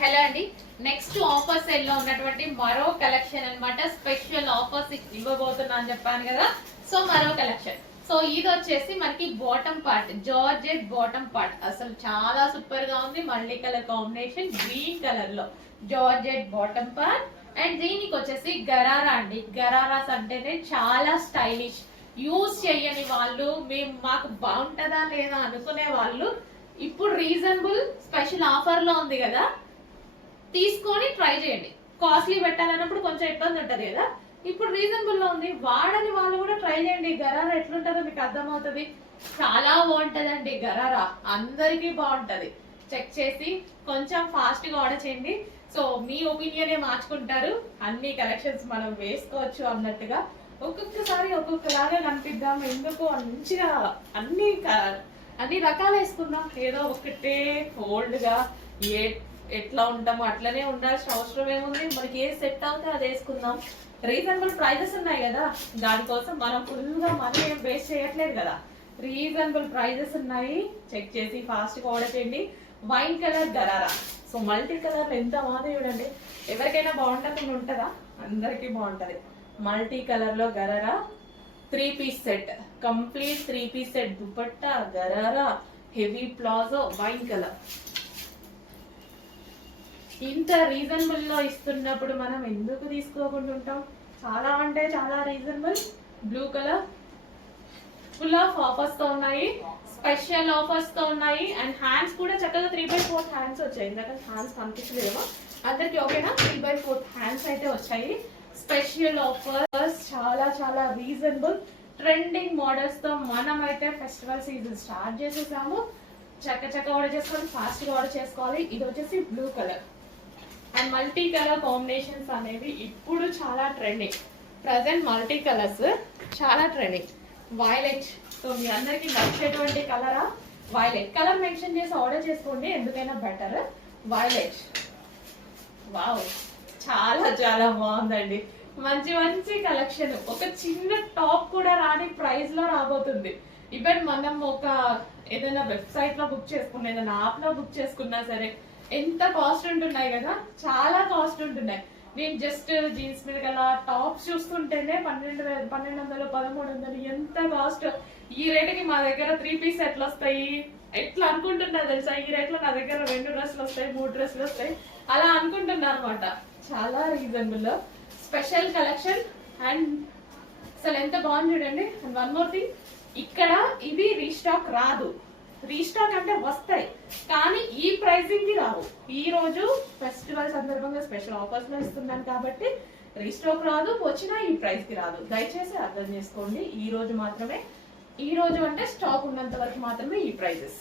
Hello అండి. Next offer sale లో ఉన్నటువంటి మరో కలెక్షన్ అన్నమాట. స్పెషల్ ఆఫర్స్ ఇవ్వబోతున్నా అని చెప్పాను కదా. సో మరో కలెక్షన్. సో ఇది వచ్చేసి మనకి bottom part, georgette bottom part. అసలు చాలా సూపర్ గా ఉంది. Multi colour combination, green colour లో జార్జెట్ బాటమ్ పార్ట్. అండ్ దీనికి వచ్చేసి గరారా అండి. గరారాస్ అంటేనే చాలా స్టైలిష్. యూజ్ చేయని వాళ్ళు, మేము మాకు బాగుంటుందా లేదా అనుకునే వాళ్ళు, ఇప్పుడు రీజనబుల్ స్పెషల్ ఆఫర్ లో ఉంది కదా, తీసుకొని ట్రై చేయండి. కాస్ట్లీ పెట్టాలన్నప్పుడు కొంచెం ఇబ్బంది ఉంటుంది కదా, ఇప్పుడు రీజనబుల్ లో ఉంది. వాడని వాళ్ళు కూడా ట్రై చేయండి. గరారా ఎట్లుంటుందో మీకు అర్థమవుతుంది. చాలా బాగుంటదండి గరారా, అందరికీ బాగుంటది. చెక్ చేసి కొంచెం ఫాస్ట్ గా ఆర్డర్ చేయండి. సో మీ ఒపీనియనే మార్చుకుంటారు. అన్ని కలెక్షన్స్ మనం వేసుకోవచ్చు అన్నట్టుగా. ఒక్కొక్కసారి ఒక్కొక్కలాగా కనిపిద్దాం, ఎందుకు మంచిగా అన్ని రకాలు వేసుకుందాం. ఏదో ఒకటే ఓల్డ్ గా ఎట్లా ఉంటామో అట్లనే ఉండాల్సిన అవసరం ఏముంది. మనకి ఏ సెట్ అవుతే అది వేసుకుందాం. రీజనబుల్ ప్రైజెస్ ఉన్నాయి కదా, దానికోసం మనం ఫుల్ గా మనీ ఏం వేస్ట్ చేయట్లేదు కదా. రీజనబుల్ ప్రైజెస్ ఉన్నాయి. చెక్ చేసి ఫాస్ట్ గా ఆర్డర్ చేయండి. Wine colour gharara. So multi colour ఎంత బాగుంది చూడండి. ఎవరికైనా బాగుండకుండా ఉంటుందా? అందరికీ బాగుంటది. మల్టీ కలర్ లో gharara 3 piece set, complete 3 piece set. Dupatta, gharara, heavy palazzo, wine colour. ఇంత రీజనబుల్ లో ఇస్తున్నప్పుడు మనం ఎందుకు తీసుకోకుండా ఉంటాం? చాలా అంటే చాలా reasonable. Blue colour full of offers తో ఉన్నాయి, స్పెషల్ ఆఫర్స్ తో ఉన్నాయి. అండ్ హ్యాండ్స్ కూడా చక్కగా 3/4 హ్యాండ్స్ వచ్చాయి. ఎందుకంటే హ్యాండ్స్ కనిపించలేమో అందరికి. ఓకేనా? 3/4 హ్యాండ్స్ అయితే వచ్చాయి. స్పెషల్ ఆఫర్స్, చాలా చాలా రీజనబుల్ ట్రెండింగ్ మోడల్స్ తో మనం అయితే ఫెస్టివల్ సీజన్ స్టార్ట్ చేసేసాము. చక్క ఆర్డర్ చేసుకోవాలి, ఫాస్ట్ గా ఆర్డర్ చేసుకోవాలి. ఇది వచ్చేసి blue colour and multi colour combinations అనేవి ఇప్పుడు చాలా ట్రెండింగ్. ప్రజెంట్ మల్టీ కలర్స్ చాలా ట్రెండింగ్. వైలెట్. సో మీ అందరికి నచ్చేటువంటి కలరా? వైలెట్ కలర్ మెన్షన్ చేసి ఆర్డర్ చేసుకోండి, ఎందుకైనా బెటర్. వైలెట్. వావ్, చాలా చాలా బాగుందండి. మంచి మంచి కలెక్షన్. ఒక చిన్న టాప్ కూడా రాని ప్రైస్ లో రాబోతుంది. ఈవెన్ మనం ఏదైనా వెబ్సైట్ లో బుక్ చేసుకున్నా, ఏదైనా యాప్ లో బుక్ చేసుకున్నా సరే ఎంత కాస్ట్ ఉంటున్నాయి కదా, చాలా కాస్ట్ ఉంటున్నాయి. నేను జస్ట్ జీన్స్ మీద గల టాప్స్ చూస్తుంటేనే 1200, 1300 ఎంత కాస్ట్. ఈ రేటుకి మా దగ్గర 3 పీస్ ఎట్లా వస్తాయి, ఎట్లా అనుకుంటున్నా తెలుసా? ఈ రేట్ లో నా దగ్గర 2 డ్రెస్సులు వస్తాయి, 3 డ్రెస్సులు వస్తాయి, అలా అనుకుంటున్నా అనమాట. చాలా రీజనబుల్ స్పెషల్ కలెక్షన్. అండ్ అసలు ఎంత బాగుంది చూడండి. అండ్ వన్ మోర్ థింగ్, ఇక్కడ ఇవి రీస్టాక్ రాదు. రీస్టాక్ అంటే వస్తాయి, కానీ ఈ ప్రైసింగ్ కి రావు. ఈ రోజు ఫెస్టివల్ సందర్భంగా స్పెషల్ ఆఫర్స్ లో ఇస్తున్నాను కాబట్టి రీస్టాక్ రాదు. వచ్చినా ఈ ప్రైస్ కి రాదు. దయచేసి అర్థం చేసుకోండి. ఈ రోజు మాత్రమే, ఈ రోజు అంటే స్టాక్ ఉన్నంత వరకు మాత్రమే ఈ ప్రైజెస్.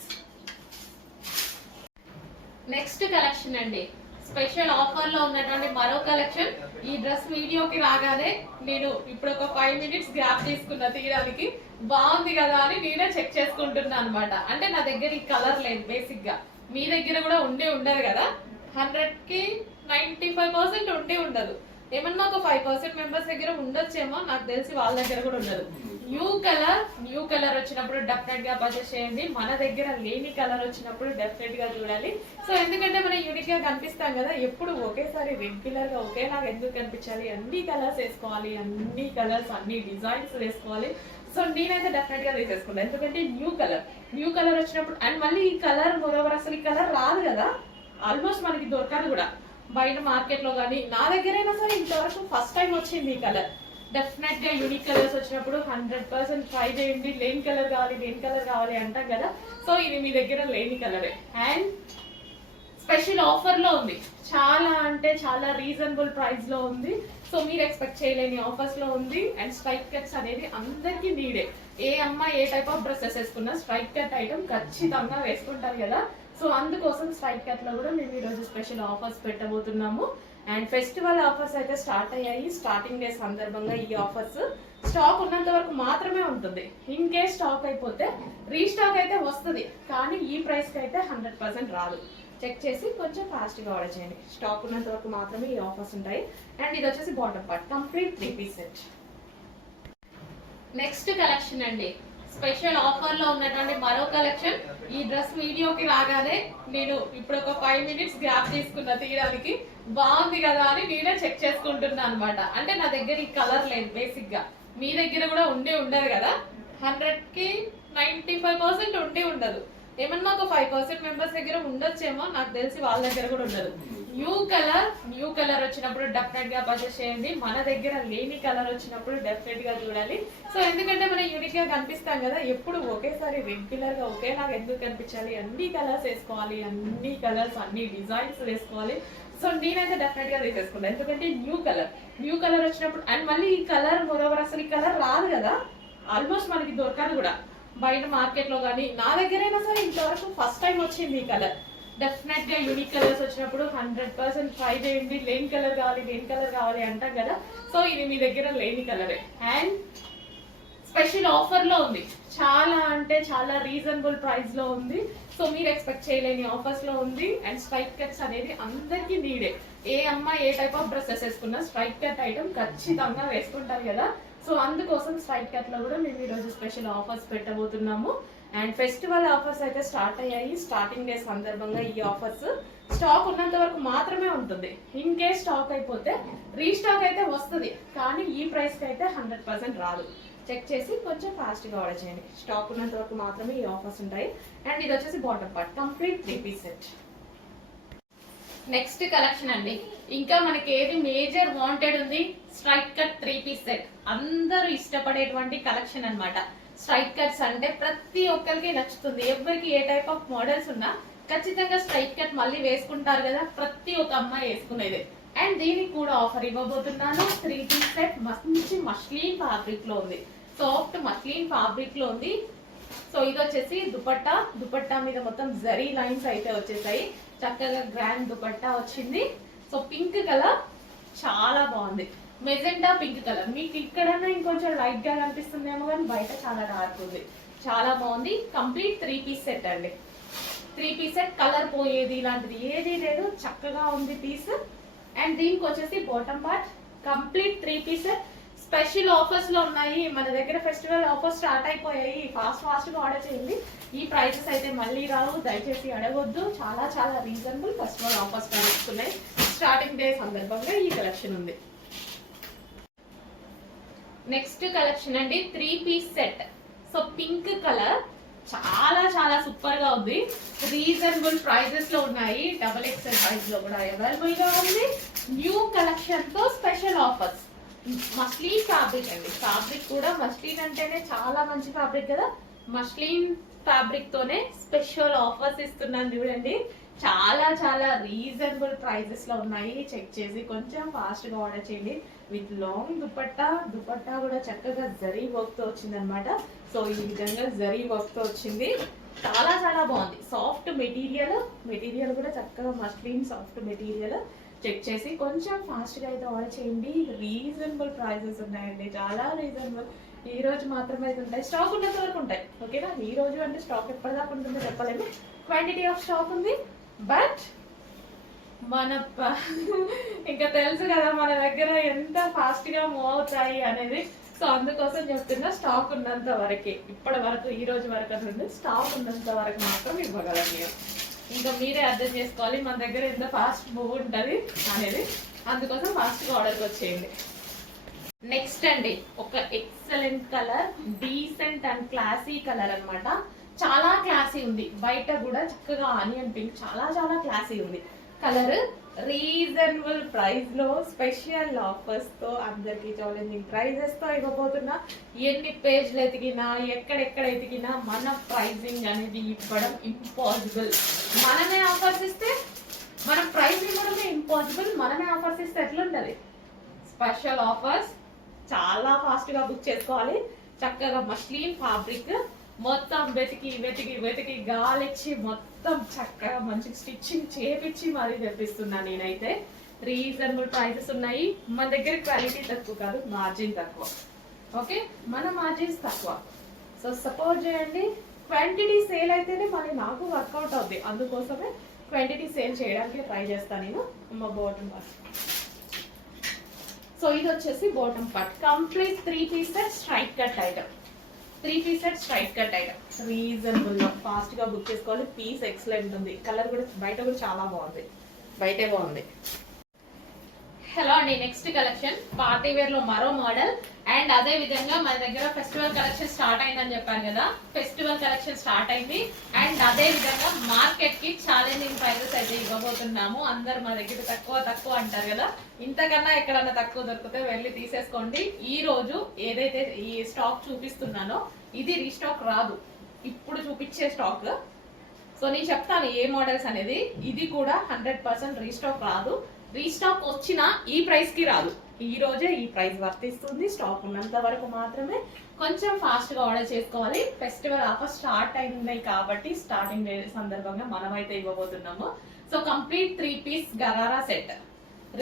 నెక్స్ట్ కలెక్షన్ అండి, స్పెషల్ ఆఫర్ లో ఉన్నటువంటి మరో కలెక్షన్. ఈ డ్రెస్ వీడియోకి రాగానే నేను ఇప్పుడు ఒక 5 మినిట్స్ గ్యాప్ తీసుకున్నా తీయడానికి. బాగుంది కదా అని నేనే చెక్ చేసుకుంటున్నా అనమాట. అంటే నా దగ్గర ఈ కలర్ లేదు బేసిక్ గా. మీ దగ్గర కూడా ఉండదు కదా. 100కి 95% ఉండదు. ఏమన్నా ఒక 5% మెంబర్స్ దగ్గర ఉండొచ్చేమో, నాకు తెలిసి వాళ్ళ దగ్గర కూడా ఉండదు. న్యూ కలర్ వచ్చినప్పుడు డెఫినెట్ గా పర్చేస్ చేయండి. మన దగ్గర లేని కలర్ వచ్చినప్పుడు డెఫినెట్ గా చూడాలి. సో ఎందుకంటే మనం యూనిక్ గా కనిపిస్తాం కదా, ఎప్పుడు ఒకేసారి రెగ్యులర్ గా ఒకేలాగా ఎందుకు కనిపించాలి? అన్ని కలర్స్ వేసుకోవాలి, అన్ని కలర్స్, అన్ని డిజైన్స్ వేసుకోవాలి. సో నేనైతే డెఫినెట్ గా తీసేసుకున్నాను, ఎందుకంటే న్యూ కలర్ వచ్చినప్పుడు. అండ్ మళ్ళీ ఈ కలర్ మోరోవర్ అసలు ఈ కలర్ రాదు కదా, ఆల్మోస్ట్ మనకి దొరకదు కూడా బయట మార్కెట్ లో. కానీ నా దగ్గరైనా సరే ఇంతవరకు ఫస్ట్ టైం వచ్చింది ఈ కలర్. డెఫినెట్ గా యూనిక్ కలర్స్ వచ్చినప్పుడు 100% ట్రై చేయండి. లేని కలర్ కావాలి అంటాం కదా, సో ఇది మీ దగ్గర లేని కలరే. అండ్ స్పెషల్ ఆఫర్ లో ఉంది, చాలా అంటే చాలా రీజనబుల్ ప్రైస్ లో ఉంది. సో మీరు ఎక్స్పెక్ట్ చేయలేని ఆఫర్స్ లో ఉంది. అండ్ స్ట్రైట్ కట్స్ అనేది అందరికీ నీడే. ఏ అమ్మాయి ఏ టైప్ ఆఫ్ డ్రెస్సెస్ వేసుకున్నా స్ట్రైట్ కట్ ఐటమ్ ఖచ్చితంగా వేసుకుంటారు కదా. సో అందుకోసం స్ట్రైట్ కట్ లో కూడా మేము ఈరోజు స్పెషల్ ఆఫర్స్ పెట్టబోతున్నాము. అండ్ ఫెస్టివల్ ఆఫర్స్ అయితే స్టార్ట్ అయ్యాయి. స్టార్టింగ్ డే సందర్భంగా ఈ ఆఫర్స్ స్టాక్ ఉన్నంత వరకు మాత్రమే ఉంటుంది. ఇన్ కేస్ స్టాక్ అయిపోతే రీస్టాక్ అయితే వస్తుంది, కానీ ఈ ప్రైస్ కి అయితే 100% రాదు. చెక్ చేసి కొంచెం ఫాస్ట్ గా ఆర్డర్ చేయండి. స్టాక్ ఉన్నంత వరకు మాత్రమే ఈ ఆఫర్స్ ఉంటాయి. అండ్ ఇది వచ్చేసి bottom part, complete 3 piece set. Next collection అండి, స్పెషల్ ఆఫర్ లో ఉన్నటువంటి మరో కలెక్షన్. ఈ డ్రెస్ వీడియోకి రాగానే నేను ఇప్పుడు ఒక 5 మినిట్స్ గ్యాప్ తీసుకున్నా తీయడానికి, బాగుంది కదా అని నేనే చెక్ చేసుకుంటున్నా అనమాట. అంటే నా దగ్గర ఈ కలర్ లేదు బేసిక్ గా, మీ దగ్గర కూడా ఉండదు కదా. 100కి 95% ఉండదు. ఏమన్నా ఒక 5% మెంబర్స్ దగ్గర ఉండొచ్చేమో, నాకు తెలిసి వాళ్ళ దగ్గర కూడా ఉండదు. న్యూ కలర్ వచ్చినప్పుడు డెఫినెట్ గా పర్చేస్ చేయండి. మన దగ్గర లేని కలర్ వచ్చినప్పుడు డెఫినెట్ గా చూడాలి. సో ఎందుకంటే మనం యూనిక్ గా కనిపిస్తాం కదా, ఎప్పుడు ఒకేసారి రెగ్యులర్ గా ఒకేలాగా ఎందుకు కనిపించాలి, అన్ని కలర్స్ వేసుకోవాలి, అన్ని కలర్స్ అన్ని డిజైన్స్ వేసుకోవాలి. సో నేనైతే డెఫినెట్ గా తీసేసుకుంటాను, ఎందుకంటే న్యూ కలర్ వచ్చినప్పుడు. అండ్ మళ్ళీ ఈ కలర్ మొదలు అసలు ఈ కలర్ రాదు కదా, ఆల్మోస్ట్ మనకి దొరకదు కూడా బయట మార్కెట్ లో కానీ. నా దగ్గరైనా సరే ఇంతవరకు ఫస్ట్ టైం వచ్చింది ఈ కలర్. డెఫినెట్ గా యూనిక్ కలర్స్ వచ్చినప్పుడు 100% ట్రై చేయండి. లేని కలర్ కావాలి అంటాం కదా, సో ఇది మీ దగ్గర లేని కలరే. అండ్ స్పెషల్ ఆఫర్ లో ఉంది, చాలా అంటే చాలా రీజనబుల్ ప్రైస్ లో ఉంది. సో మీరు ఎక్స్పెక్ట్ చేయలేని ఆఫర్స్ లో ఉంది. అండ్ స్ట్రైట్ కట్స్ అనేది అందరికీ నీడే. ఏ అమ్మాయి ఏ టైప్ ఆఫ్ డ్రెస్సెస్ వేసుకున్నా స్ట్రైట్ కట్ ఐటమ్ ఖచ్చితంగా వేసుకుంటారు కదా. సో అందుకోసం స్ట్రైట్ కట్ లో కూడా మేము ఈరోజు స్పెషల్ ఆఫర్స్ పెట్టబోతున్నాము. అండ్ ఫెస్టివల్ ఆఫర్స్ అయితే స్టార్ట్ అయ్యాయి. స్టార్టింగ్ డే సందర్భంగా ఈ ఆఫర్స్ స్టాక్ ఉన్నంత వరకు మాత్రమే ఉంటుంది. ఇన్ కేస్ స్టాక్ అయిపోతే రీస్టాక్ అయితే వస్తుంది, కానీ ఈ ప్రైస్ కి అయితే 100% రాదు. చెక్ చేసి కొంచెం ఫాస్ట్ గా ఆర్డర్ చేయండి. స్టాక్ ఉన్నంత వరకు మాత్రమే ఈ ఆఫర్స్ ఉంటాయి. అండ్ ఇది వచ్చేసి bottom part complete 3 piece set. Next collection అండి, ఇంకా మనకి ఏది మేజర్ వాంటెడ్ ఉంది, స్ట్రైట్ కట్ 3 పీస్ సెట్. అందరూ ఇష్టపడేటువంటి కలెక్షన్ అన్నమాట. స్ట్రైట్ కట్స్ అంటే ప్రతి ఒక్కరికి నచ్చుతుంది. ఎవరికి ఏ టైప్ ఆఫ్ మోడల్స్ ఉన్నా ఖచ్చితంగా స్ట్రైట్ కట్ మళ్ళీ వేసుకుంటారు కదా, ప్రతి ఒక్క అమ్మాయి వేసుకునేది. అండ్ దీనికి కూడా ఆఫర్ ఇవ్వబోతున్నాను. 3 పీస్ సెట్ మంచి మస్లిన్ ఫ్యాబ్రిక్ లో ఉంది, సాఫ్ట్ మస్లిన్ ఫ్యాబ్రిక్ లో ఉంది. సో ఇది వచ్చేసి దుపట్టా మీద మొత్తం జరీ లైన్స్ అయితే వచ్చేసాయి. చక్కగా గ్రాండ్ దుపట్టా వచ్చింది. సో పింక్ కలర్ చాలా బాగుంది, మెజెంటా పింక్ కలర్. మీకు ఇక్కడన్నా ఇంకొంచెం లైట్ గా కనిపిస్తుందేమో, కానీ బయట చాలా డార్క్ ఉంది. చాలా బాగుంది. కంప్లీట్ 3 పీస్ సెట్ అండి. 3 పీస్ సెట్, కలర్ పోయేది ఇలాంటిది ఏది లేదు, చక్కగా ఉంది పీస్. అండ్ దీనికి వచ్చేసి bottom part complete 3 piece set. Special offers లో ఉన్నాయి మన దగ్గర. ఫెస్టివల్ ఆఫర్స్ స్టార్ట్ అయిపోయాయి, ఫాస్ట్ గా ఆర్డర్ చేయండి. ఈ ప్రైసెస్ అయితే మళ్ళీ రావు, దయచేసి అడగొద్దు. చాలా చాలా రీజనబుల్ ఫెస్టివల్ ఆఫర్స్ నడుస్తున్నాయి. స్టార్టింగ్ డే సందర్భంగా ఈ కలెక్షన్ ఉంది. నెక్స్ట్ కలెక్షన్ అండి, 3 piece set. So pink colour చాలా చాలా సూపర్ గా ఉంది. రీజనబుల్ ప్రైజెస్ లో ఉన్నాయి, XXL ప్రైస్ లో కూడా అవైలబుల్ గా ఉంది. న్యూ కలెక్షన్ తో స్పెషల్ ఆఫర్స్. మస్లిన్ ఫ్యాబ్రిక్ అండి, ఫ్యాబ్రిక్ కూడా మస్లిన్ అంటేనే చాలా మంచి ఫ్యాబ్రిక్ కదా. మస్లిన్ ఫ్యాబ్రిక్ తోనే స్పెషల్ ఆఫర్స్ ఇస్తున్నాను చూడండి. చాలా చాలా రీజనబుల్ ప్రైజెస్ లో ఉన్నాయి. చెక్ చేసి కొంచెం ఫాస్ట్ గా ఆర్డర్ చేయండి. విత్ లాంగ్ దుపట్టా కూడా చక్కగా జరీ వర్క్ తో వచ్చింది అనమాట. సో ఈ విధంగా జరీ వర్క్ తో వచ్చింది, చాలా చాలా బాగుంది. సాఫ్ట్ మెటీరియల్ కూడా చక్కగా మస్లిన్ సాఫ్ట్ మెటీరియల్. చెక్ చేసి కొంచెం ఫాస్ట్ గా అయితే ఆర్డర్ చేయండి. రీజనబుల్ ప్రైజెస్ ఉన్నాయండి, చాలా రీజనబుల్. ఈ రోజు మాత్రమే అయితే ఉంటాయి, స్టాక్ ఉన్నంత వరకు ఉంటాయి. ఓకేనా, ఈ రోజు అంటే స్టాక్ ఎప్పటిదాకా ఉంటుందో చెప్పలేము. క్వాంటిటీ ఆఫ్ స్టాక్ ఉంది, బట్ మన ఇంకా తెలుసు కదా మన దగ్గర ఎంత ఫాస్ట్ గా మూవ్ అవుతాయి అనేది. సో అందుకోసం చెప్తున్నా, స్టాక్ ఉన్నంత వరకే, ఇప్పటి వరకు ఈ రోజు వరకు అనేది స్టాక్ ఉన్నంత వరకు మాత్రం ఇవ్వగలం. ఇంకా మీరే అర్థం చేసుకోవాలి మన దగ్గర ఎంత ఫాస్ట్ మూవ్ ఉంటుంది అనేది. అందుకోసం ఫాస్ట్ గా ఆర్డర్కి వచ్చేయండి. నెక్స్ట్ అండి, ఒక excellent colour, decent and classy colour అన్నమాట. చాలా క్లాసీ ఉంది, బయట కూడా చక్కగా ఆనియన్ పింక్, చాలా చాలా క్లాసీ ఉంది కలర్. రీజనబుల్ ప్రైస్ లో స్పెషల్ ఆఫర్స్ తో అందరికి ఛాలెంజింగ్ ప్రైజెస్ తో ఇవ్వబోతున్నా. ఎన్ని పేజ్లు ఎతికినా ఎక్కడెక్కడ ఎతికినా మన ప్రైజింగ్ అనేది ఇవ్వడం ఇంపాసిబుల్. మనమే ఆఫర్స్ ఇస్తే మన ప్రైస్ ఇవ్వడమే ఇంపాసిబుల్. మనమే ఆఫర్స్ ఇస్తే ఎట్లుంటది? స్పెషల్ ఆఫర్స్, చాలా ఫాస్ట్ గా బుక్ చేసుకోవాలి. చక్కగా మస్లిన్ ఫ్యాబ్రిక్ మొత్తం వెతికి గాలిచ్చి మొత్తం చక్కగా మంచి స్టిచ్చింగ్ చేపించి మరీ తెప్పిస్తున్నా నేనైతే. రీజనబుల్ ప్రైసెస్ ఉన్నాయి మన దగ్గర. క్వాలిటీ తక్కువ కాదు, మార్జిన్ తక్కువ. ఓకే, మన మార్జిన్స్ తక్కువ. సో సపోర్ట్ చేయండి. క్వాంటిటీ సేల్ అయితేనే మళ్ళీ నాకు వర్కౌట్ అవుద్ది, అందుకోసమే క్వాంటిటీ సేల్ చేయడానికి ట్రై చేస్తాను నేను. మా బాటమ్ పార్ట్. సో ఇది వచ్చేసి bottom part complete 3 piece straight cut item. 3 piece set straight cut item reasonable గా ఫాస్ట్ గా బుక్ చేసుకోవాలి. పీస్ ఎక్సలెంట్ ఉంది. కలర్ కూడా బయట కూడా చాలా బాగుంది. బయటే బాగుంది. హలో అండి, నెక్స్ట్ కలెక్షన్ పార్టీ వేర్ లో మరో మోడల్. అండ్ అదే విధంగా మన దగ్గర ఫెస్టివల్ కలెక్షన్ స్టార్ట్ అయిందని చెప్పాను కదా. ఫెస్టివల్ కలెక్షన్ స్టార్ట్ అయింది. అండ్ అదే విధంగా మార్కెట్ కి ఛాలెంజింగ్ ప్రైజెస్ అయితే ఇవ్వబోతున్నాము. అందరు మన దగ్గర తక్కువ తక్కువ అంటారు కదా, ఇంతకన్నా ఎక్కడన్నా తక్కువ దొరికితే వెళ్ళి తీసేసుకోండి. ఈ రోజు ఏదైతే ఈ స్టాక్ చూపిస్తున్నానో ఇది రీస్టాక్ రాదు, ఇప్పుడు చూపించే స్టాక్. సో నేను చెప్తాను ఏ మోడల్స్ అనేది. ఇది కూడా 100% రీస్టాక్ రాదు. రీస్టాక్ వచ్చినా ఈ ప్రైస్ కి రాదు. ఈ రోజే ఈ ప్రైస్ వర్తిస్తుంది. స్టాక్ ఉన్నంత వరకు మాత్రమే కొంచెం ఫాస్ట్ గా ఆర్డర్ చేసుకోవాలి. ఫెస్టివల్ ఆఫర్ స్టార్ట్ అయినాయి కాబట్టి స్టార్టింగ్ సందర్భంగా మనమైతే ఇవ్వబోతున్నాము. So complete 3 piece gharara set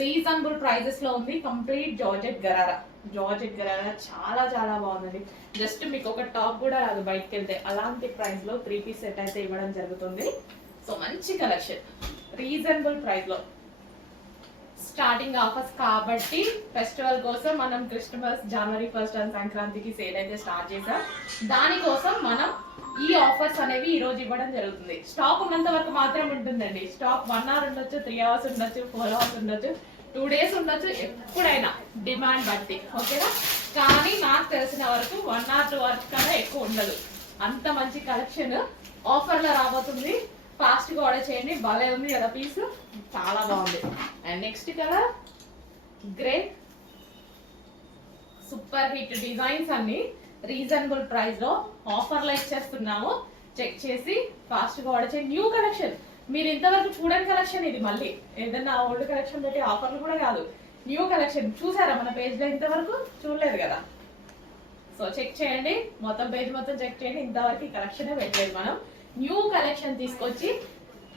reasonable prices లో ఉంది. Complete georgette gharara. Georgette gharara చాలా చాలా బాగుంది. జస్ట్ మీకు ఒక టాప్ కూడా రాదు బయటకు వెళ్తే. అలాంటి ప్రైస్ లో 3 పీస్ సెట్ అయితే ఇవ్వడం జరుగుతుంది. సో మంచి కలెక్షన్ రీజనబుల్ ప్రైస్ లో. స్టార్టింగ్ ఆఫర్స్ కాబట్టి ఫెస్టివల్ కోసం మనం క్రిస్మస్ జనవరి 1 అండ్ సంక్రాంతికి సేల్ అయితే స్టార్ట్ చేసాం. దానికోసం మనం ఈ ఆఫర్స్ అనేవి ఈ రోజు ఇవ్వడం జరుగుతుంది. స్టాక్ ఉన్నంత వరకు మాత్రం ఉంటుందండి. స్టాక్ 1 అవర్ ఉండొచ్చు, 3 అవర్స్ ఉండొచ్చు, 4 అవర్స్ ఉండొచ్చు, 2 డేస్ ఉండొచ్చు, ఎప్పుడైనా డిమాండ్ బట్టి. ఓకేనా? కానీ నాకు తెలిసిన వరకు 1 ఆర్ 2 అవర్స్ కన్నా ఎక్కువ ఉండదు. అంత మంచి కలెక్షన్ ఆఫర్లో రాబోతుంది. ఫాస్ట్ గా ఆర్డర్ చేయండి. భలే ఉంది కదా పీస్, చాలా బాగుంది. And next colour grey. Super hit designs అన్ని రీజనబుల్ ప్రైస్ లో ఆఫర్ లో ఇచ్చేస్తున్నాము. చెక్ చేసి ఫాస్ట్ గా ఆర్డర్ చేయండి. న్యూ కలెక్షన్, మీరు ఇంతవరకు చూడని కలెక్షన్ ఇది. మళ్ళీ ఏదన్నా ఓల్డ్ కలెక్షన్ పెట్టి ఆఫర్లు కూడా కాదు, న్యూ కలెక్షన్. చూసారా మన పేజ్ లో? ఇంతవరకు చూడలేదు కదా. సో చెక్ చేయండి, మొత్తం పేజ్ మొత్తం చెక్ చేయండి. ఇంతవరకు కలెక్షన్ పెట్టలేదు మనం. న్యూ కలెక్షన్ తీసుకొచ్చి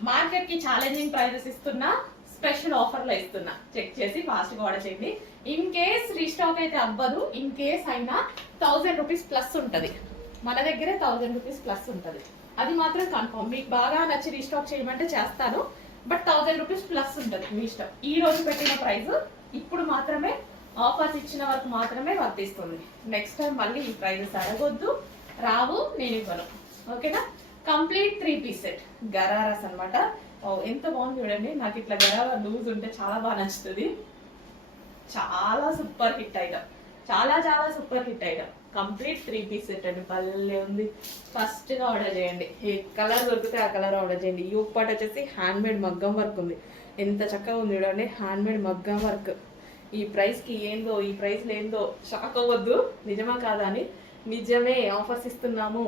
మార్కెట్ కి ఛాలెంజింగ్ ప్రైజెస్ ఇస్తున్నా, స్పెషల్ ఆఫర్ లో ఇస్తున్నా. చెక్ చేసి ఫాస్ట్ గా ఆర్డర్ చేయండి. ఇన్ కేస్ రీస్టాక్ అయితే అవ్వదు. ఇన్ కేస్ అయినా 1000 రూపీస్ ప్లస్ ఉంటది. మన దగ్గరే 1000 రూపీస్ ప్లస్ ఉంటది. అది మాత్రం కన్ఫర్మ్. మీకు బాగా నచ్చి రీస్టాక్ చేయమంటే చేస్తాను, బట్ 1000 రూపీస్ ప్లస్ ఉంటది మీ ఇష్టం. ఈ రోజు పెట్టిన ప్రైస్ ఇప్పుడు మాత్రమే, ఆఫర్స్ ఇచ్చిన వరకు మాత్రమే వర్తిస్తుంది. నెక్స్ట్ టైం మళ్ళీ ఈ ప్రైజెస్ అడగొద్దు, రావు, నేను ఇవ్వను. ఓకేనా? కంప్లీట్ 3 పీస్ సెట్ గరారాస్ అనమాట. ఎంత బాగుంది చూడండి. నాకు ఇట్లా గరారా లూజ్ ఉంటే చాలా బాగా నచ్చుతుంది. చాలా సూపర్ హిట్ ఐటమ్, చాలా చాలా super hit item. Complete 3 piece set అండి. భలే ఉంది. ఫస్ట్ గా ఆర్డర్ చేయండి. ఏ కలర్ దొరికితే ఆ కలర్ ఆర్డర్ చేయండి. ఈ పార్ట్ వచ్చేసి హ్యాండ్ మేడ్ మగ్గం వర్క్ ఉంది. ఎంత చక్కగా ఉంది చూడండి. హ్యాండ్ మేడ్ మగ్గం వర్క్. ఈ ప్రైస్ కి ఏందో, ఈ ప్రైస్ ఏందో షాక్ అవ్వద్దు. నిజమా కాదా అని. నిజమే, ఆఫర్స్ ఇస్తున్నాము.